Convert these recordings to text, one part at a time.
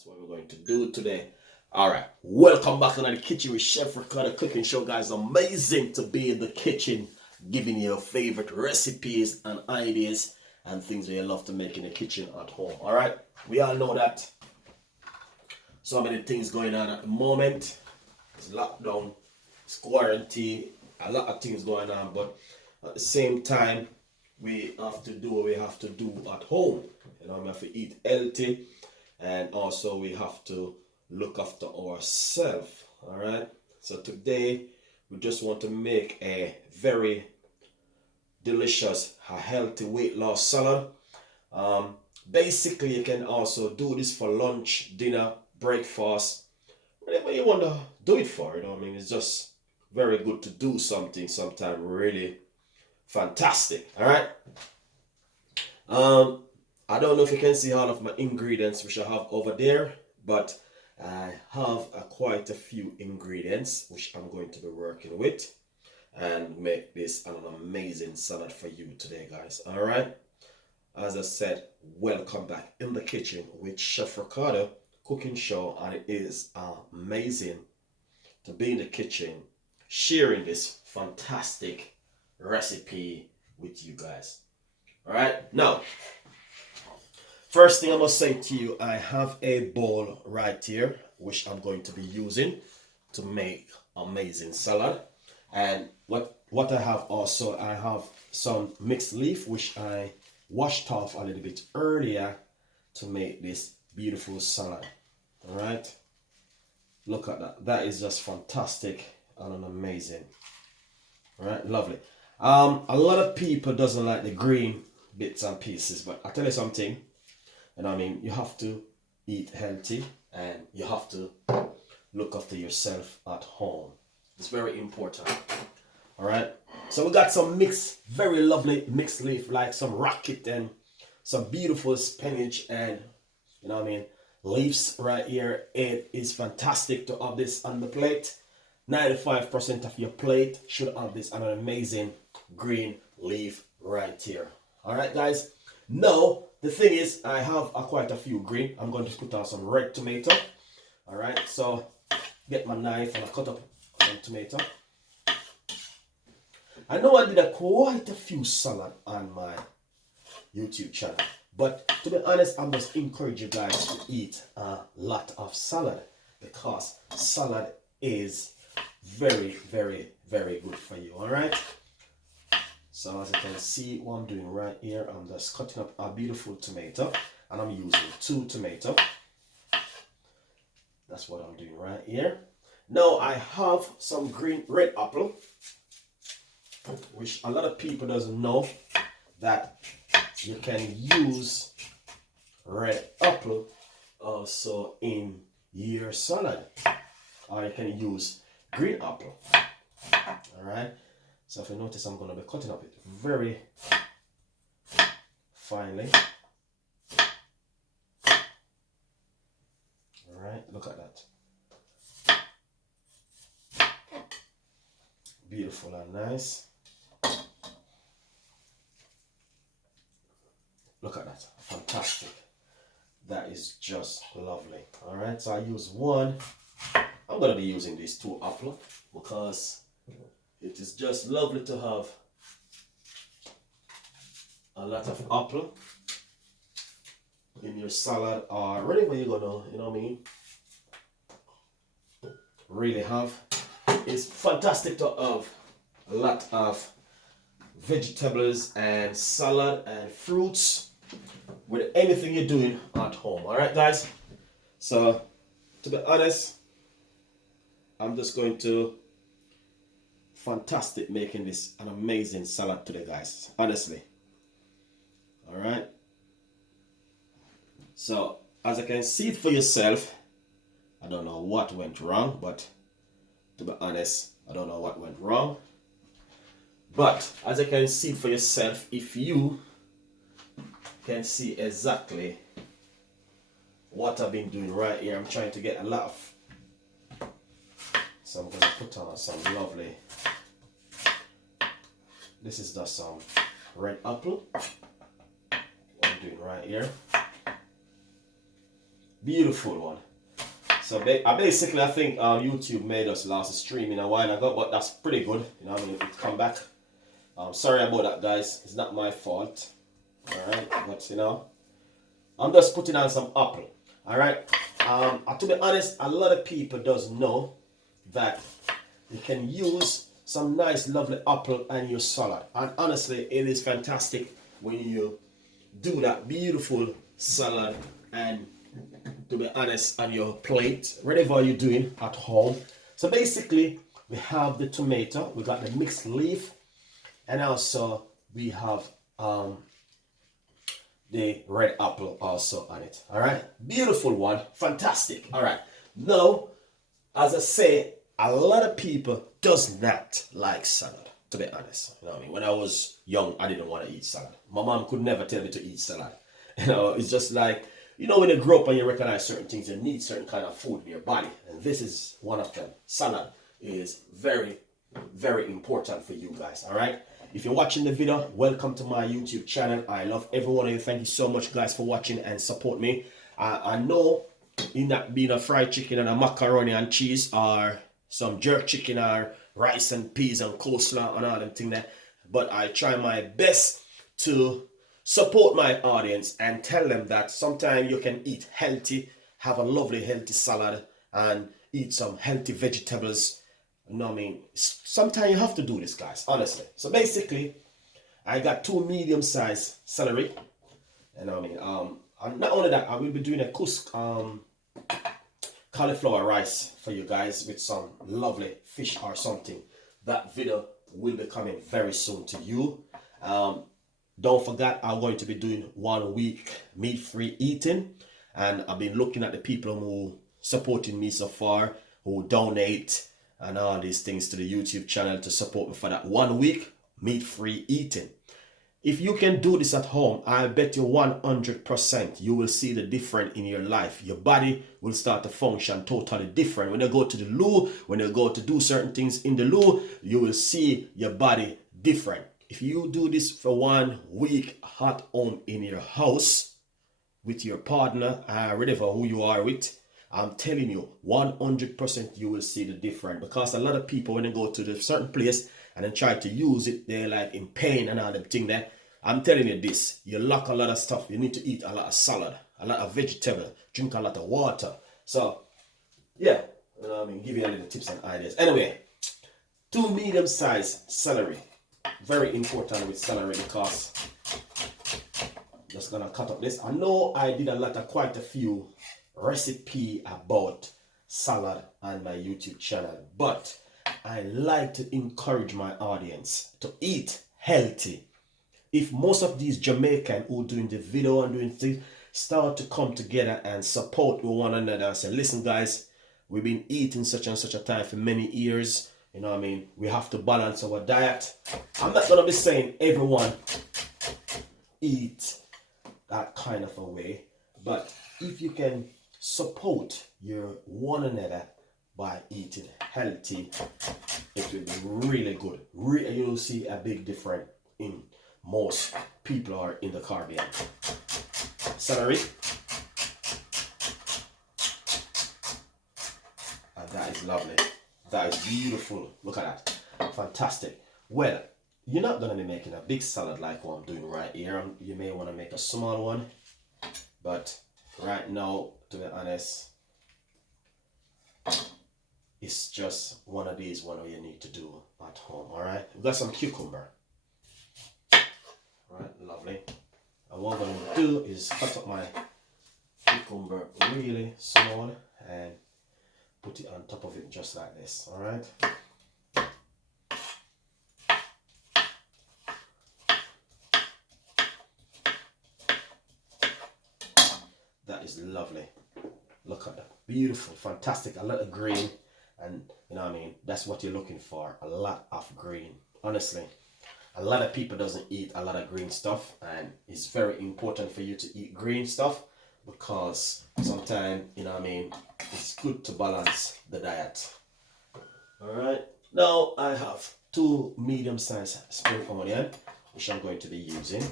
That's what we're going to do today. Alright, welcome back to the kitchen with Chef Ricardo cooking show, guys. Amazing to be in the kitchen, giving you your favorite recipes and ideas and things that you love to make in the kitchen at home. Alright, we all know that so many things going on at the moment. It's lockdown, it's quarantine, a lot of things going on, but at the same time, we have to do what we have to do at home. You know, we have to eat healthy, and also we have to look after ourselves. All right. So today we just want to make a very delicious, healthy weight loss salad. Basically, you can also do this for lunch, dinner, breakfast, whatever you want to do it for. You know what I mean? It's just very good to do something sometimes really fantastic. All right. I don't know if you can see all of my ingredients which I have over there, but I have quite a few ingredients which I'm going to be working with and make this an amazing salad for you today, guys. All right. As I said, welcome back in the kitchen with Chef Ricardo cooking show, and it is amazing to be in the kitchen sharing this fantastic recipe with you guys. All right. Now, first thing I must say to you, I have a bowl right here which I'm going to be using to make amazing salad. And what I have also, I have some mixed leaf which I washed off a little bit earlier to make this beautiful salad. All right, look at that. That is just fantastic and amazing. All right, lovely. A lot of people doesn't like the green bits and pieces, but I tell you something, and I mean, you have to eat healthy and you have to look after yourself at home. It's very important. All right, so we got some mixed, very lovely mixed leaf, like some rocket and some beautiful spinach, and you know what I mean, leaves right here. It is fantastic to have this on the plate. 95% of your plate should have this, an amazing green leaf right here. All right, guys. Now, the thing is, I have quite a few green. I'm going to put on some red tomato. All right, so get my knife and I cut up some tomato. I know I did quite a few salad on my YouTube channel, but to be honest, I must encourage you guys to eat a lot of salad, because salad is very, very, very good for you. All right, so as you can see, what I'm doing right here, I'm just cutting up a beautiful tomato, and I'm using 2 tomatoes. That's what I'm doing right here. Now I have some red apple, which a lot of people doesn't know that you can use red apple also in your salad, or you can use green apple. All right, so if you notice, I'm going to be cutting up it very finely. All right, look at that. Beautiful and nice. Look at that, fantastic. That is just lovely. All right, so I use one. I'm going to be using these 2 apples because it is just lovely to have a lot of apple in your salad, or whatever you're going to, you know what I mean, really have. It's fantastic to have a lot of vegetables and salad and fruits with anything you're doing at home. All right, guys. So to be honest, I'm just going to fantastic making this an amazing salad today, guys, honestly. All right, so as you can see it for yourself, I don't know what went wrong, but to be honest, I don't know what went wrong. But as you can see for yourself, if you can see exactly what I've been doing right here, I'm trying to get a lot of, so I'm going to put on some lovely, this is just some red apple, what I'm doing right here. Beautiful one. So basically, I think YouTube made us last streaming a while ago, but that's pretty good. You know, I mean, it come back. Sorry about that, guys. It's not my fault. All right, but you know, I'm just putting on some apple. All right. To be honest, a lot of people doesn't know that you can use some nice, lovely apple in your salad, and honestly, it is fantastic when you do that beautiful salad and, to be honest, on your plate, whatever you're doing at home. So basically, we have the tomato, we got the mixed leaf, and also we have the red apple also on it. All right, beautiful one, fantastic. All right, now, as I say, a lot of people does not like salad, to be honest. You know what I mean? When I was young, I didn't want to eat salad. My mom could never tell me to eat salad. You know, it's just like, you know, when you grow up and you recognize certain things, you need certain kind of food in your body. And this is one of them. Salad is very, very important for you guys, all right? If you're watching the video, welcome to my YouTube channel. I love every one of you. Thank you so much, guys, for watching and support me. I know in that being a fried chicken and a macaroni and cheese, or some jerk chicken, or rice and peas and coleslaw and all them things there, but I try my best to support my audience and tell them that sometimes you can eat healthy, have a lovely healthy salad, and eat some healthy vegetables. You know what I mean? Sometimes you have to do this, guys, honestly. So basically, I got 2 medium-sized celery. You know what I mean? And not only that, I will be doing a cauliflower rice for you guys with some lovely fish or something. That video will be coming very soon to you. Don't forget, I'm going to be doing 1 week meat-free eating, and I've been looking at the people who supporting me so far, who donate and all these things to the YouTube channel to support me for that 1 week meat-free eating. If you can do this at home, I bet you 100% you will see the difference in your life. Your body will start to function totally different. When you go to the loo, when you go to do certain things in the loo, you will see your body different. If you do this for 1 week at home in your house with your partner, whatever who you are with, I'm telling you, 100% you will see the difference. Because a lot of people, when they go to the certain place and then try to use it, they're like in pain and all them thing there. I'm telling you this, you lack a lot of stuff. You need to eat a lot of salad, a lot of vegetable, drink a lot of water. So, yeah, I mean, give you a little tips and ideas. Anyway, 2 medium-sized celery. Very important with celery because just gonna cut up this. I know I did quite a few recipe about salad on my YouTube channel, but I like to encourage my audience to eat healthy. If most of these Jamaican who doing the video and doing things start to come together and support one another and say, listen guys, we've been eating such and such a time for many years, you know what I mean, we have to balance our diet. I'm not gonna be saying everyone eat that kind of a way, but if you can support your one another by eating healthy, it will be really good. You'll see a big difference in most people are in the Caribbean. Celery. And that is lovely. That is beautiful. Look at that. Fantastic. Well, you're not going to be making a big salad like what I'm doing right here. You may want to make a small one. But right now, to be honest, it's just one of these one you need to do at home. Alright? We've got some cucumber. Alright, lovely. And what I'm going to do is cut up my cucumber really small and put it on top of it just like this. Alright? That is lovely. Look at that. Beautiful, fantastic. A lot of green. And you know what I mean? That's what you're looking for. A lot of green. Honestly. A lot of people doesn't eat a lot of green stuff, and it's very important for you to eat green stuff because sometimes, you know what I mean, it's good to balance the diet. Alright, now I have 2 medium-sized spring onion, which I'm going to be using.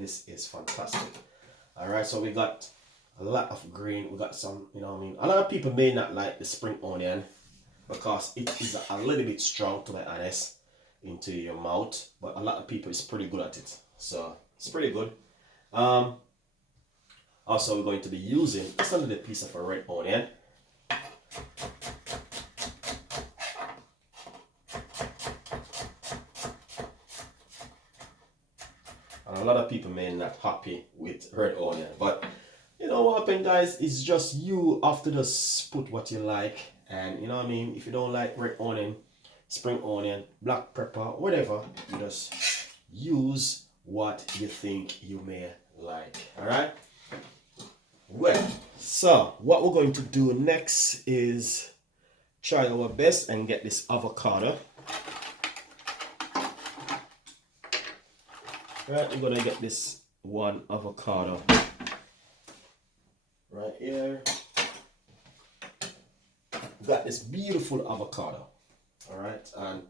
This is fantastic. All right, so we got a lot of green. We got some, you know what I mean? A lot of people may not like the spring onion because it is a little bit strong, to be honest, into your mouth. But a lot of people is pretty good at it. So it's pretty good. Also, we're going to be using just a little piece of a red onion. And a lot of people may not happy with red onion, but you know what happened, guys? It's just you have to just put what you like, and you know what I mean. If you don't like red onion, spring onion, black pepper, whatever, you just use what you think you may like. All right. Well, so what we're going to do next is try our best and get this avocado. Right, we're gonna get this one avocado right here. Got this beautiful avocado. All right, and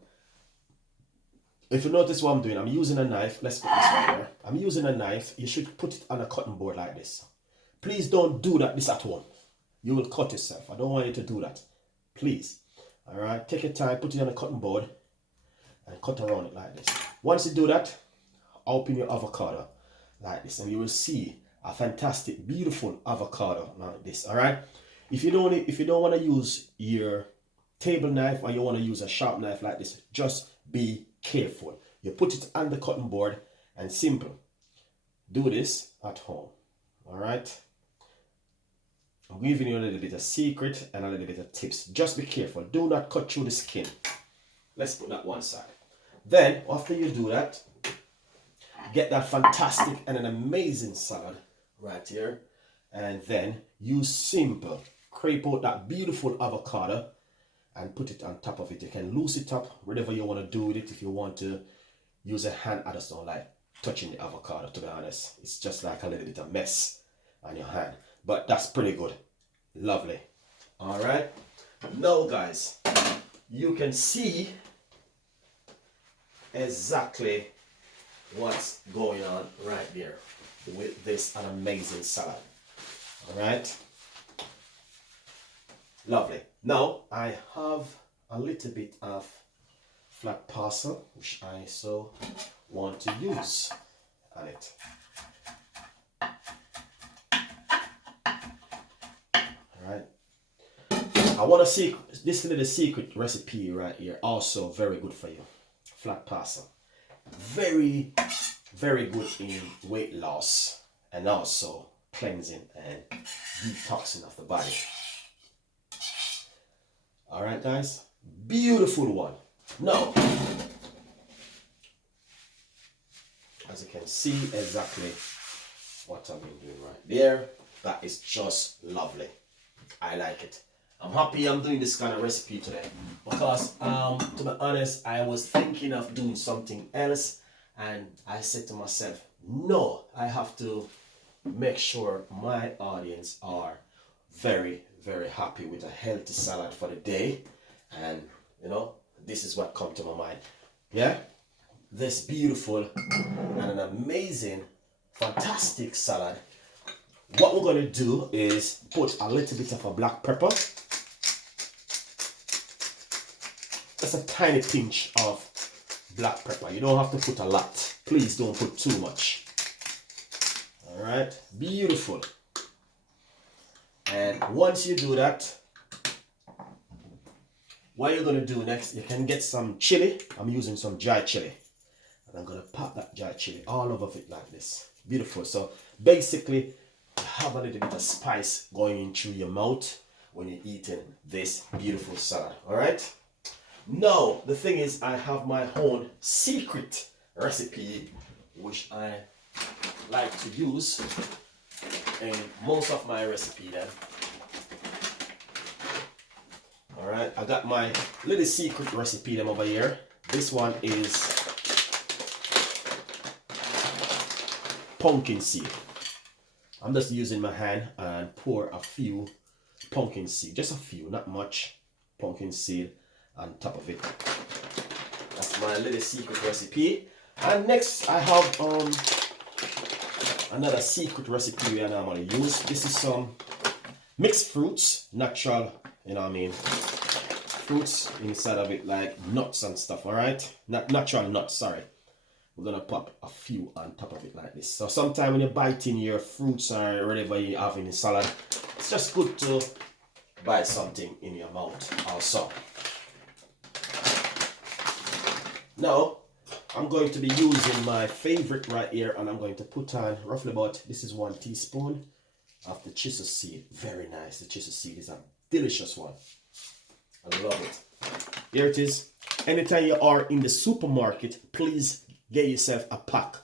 if you notice what I'm doing, I'm using a knife. Let's put this right here. I'm using a knife. You should put it on a cutting board like this. Please don't do this at home. You will cut yourself. I don't want you to do that. Please. All right, take your time, put it on a cutting board and cut around it like this. Once you do that, open your avocado like this and you will see a fantastic, beautiful avocado like this. All right, if you don't want to use your table knife or you want to use a sharp knife like this, just be careful. You put it on the cutting board and simple. Do this at home. All right, I'm giving you a little bit of secret and a little bit of tips. Just be careful. Do not cut through the skin. Let's put that one side. Then after you do that, get that fantastic and an amazing salad right here. And then use simple. Scrape out that beautiful avocado and put it on top of it. You can loose it up, whatever you want to do with it. If you want to use a hand, I just don't like touching the avocado, to be honest. It's just like a little bit of mess on your hand. But that's pretty good. Lovely. All right. Now, guys, you can see exactly what's going on right there with this an amazing salad. All right, lovely. Now I have a little bit of flat parsley which I so want to use on it. All right, I want to see this little secret recipe right here, also very good for you. Flat parsley, very good in weight loss and also cleansing and detoxing of the body. All right, guys, beautiful one. Now, as you can see exactly what I've been doing right there, that is just lovely. I like it. I'm happy I'm doing this kind of recipe today because to be honest, I was thinking of doing something else and I said to myself, no, I have to make sure my audience are very happy with a healthy salad for the day. And you know, this is what come to my mind. Yeah, this beautiful and an amazing, fantastic salad. What we're going to do is put a little bit of a black pepper. Just a tiny pinch of black pepper. You don't have to put a lot. Please don't put too much. All right, beautiful. And once you do that, what you're going to do next, you can get some chili. I'm using some dry chili. And I'm going to pop that dry chili all over it like this. Beautiful. So basically, have a little bit of spice going in through your mouth when you're eating this beautiful salad. All right. Now, the thing is, I have my own secret recipe, which I like to use in most of my recipe then. All right, I got my little secret recipe them over here. This one is pumpkin seed. I'm just using my hand and pour a few pumpkin seed, just a few, not much pumpkin seed on top of it. That's my little secret recipe. And next I have another secret recipe we are normally use. This is some mixed fruits, natural, you know what I mean, fruits inside of it, like nuts and stuff, all right? Not natural nuts, sorry. We're gonna pop a few on top of it like this. So sometime when you're biting your fruits or whatever you have in the salad, it's just good to bite something in your mouth also. Now, I'm going to be using my favorite right here, and I'm going to put on roughly about, this is 1 teaspoon of the chisel seed. Very nice. The chisel seed is a delicious one. I love it. Here it is. Anytime you are in the supermarket, please get yourself a pack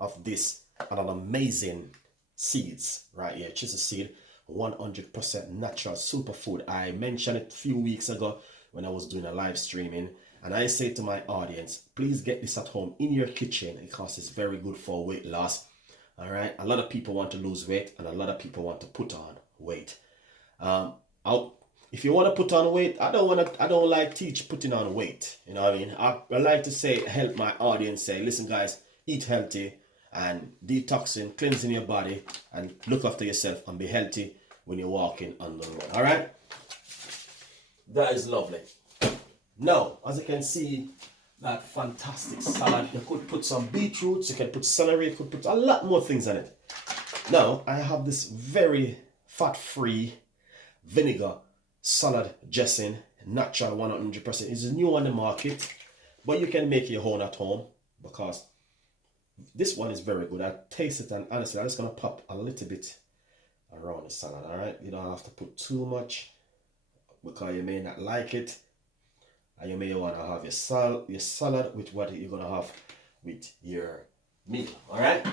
of this and an amazing seeds right here. Chisel seed, 100% natural superfood. I mentioned it a few weeks ago when I was doing a live streaming. And I say to my audience, please get this at home in your kitchen because it's very good for weight loss. All right. A lot of people want to lose weight and a lot of people want to put on weight. If you want to put on weight, I don't like teach putting on weight. You know what I mean? I like to say, help my audience say, listen guys, eat healthy and detoxing, cleansing your body and look after yourself and be healthy when you're walking on the road. All right. That is lovely. Now, as you can see, that fantastic salad, you could put some beetroots, you can put celery, you could put a lot more things on it. Now, I have this very fat-free vinegar salad dressing, natural 100%. It's new on the market, but you can make your own at home because this one is very good. I taste it and honestly, I'm just going to pop a little bit around the salad, all right? You don't have to put too much because you may not like it. And you may want to have your salad with what you're going to have with your meal. All right?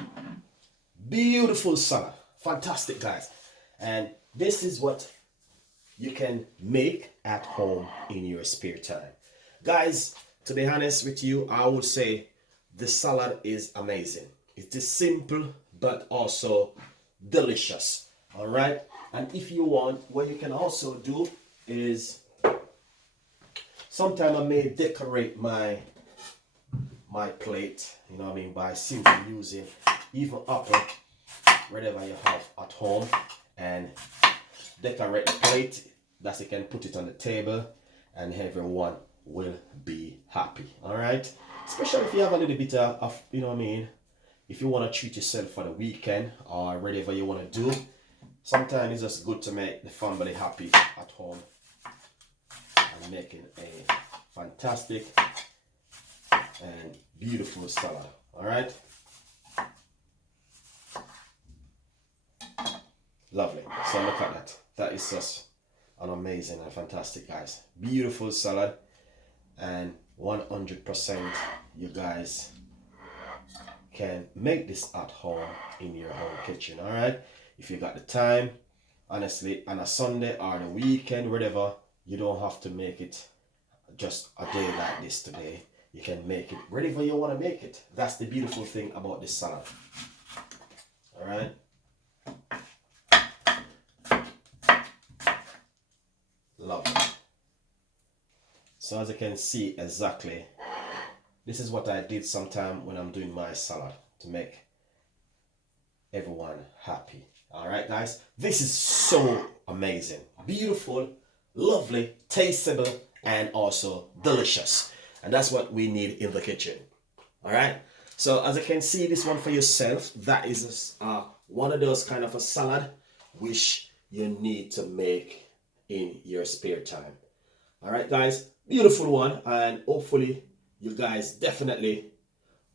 Beautiful salad. Fantastic, guys. And this is what you can make at home in your spare time. Guys, to be honest with you, I would say the salad is amazing. It is simple, but also delicious. All right? And if you want, what you can also do is sometimes I may decorate my plate, you know what I mean, by simply using even apple, whatever you have at home, and decorate the plate that you can put it on the table and everyone will be happy. All right, especially if you have a little bit of you know what I mean, if you want to treat yourself for the weekend or whatever you want to do, sometimes it's just good to make the family happy at home. I'm making a fantastic and beautiful salad. All right, lovely. So look at that. That is just an amazing and fantastic, guys. Beautiful salad, and 100% you guys can make this at home in your home kitchen. All right, if you got the time, honestly, on a Sunday or the weekend, whatever. You don't have to make it just a day like this today. You can make it wherever you want to make it. That's the beautiful thing about this salad. All right. Love it. So as you can see exactly, this is what I did sometime when I'm doing my salad to make everyone happy. All right, guys. This is so amazing. Beautiful. Lovely, tasteable, and also delicious. And that's what we need in the kitchen. All right. So as you can see, this one for yourself, that is one of those kind of a salad which you need to make in your spare time. All right, guys. Beautiful one. And hopefully you guys definitely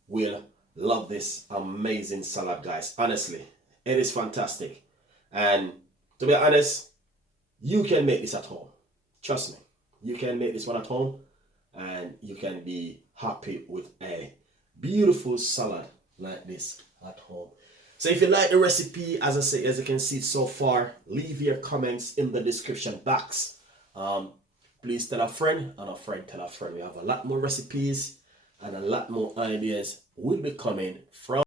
will love this amazing salad, guys. Honestly, it is fantastic. And to be honest, you can make this at home. Trust me, you can make this one at home and you can be happy with a beautiful salad like this at home. So if you like the recipe, as I say, as you can see so far, leave your comments in the description box. Please tell a friend and a friend tell a friend. We have a lot more recipes and a lot more ideas will be coming from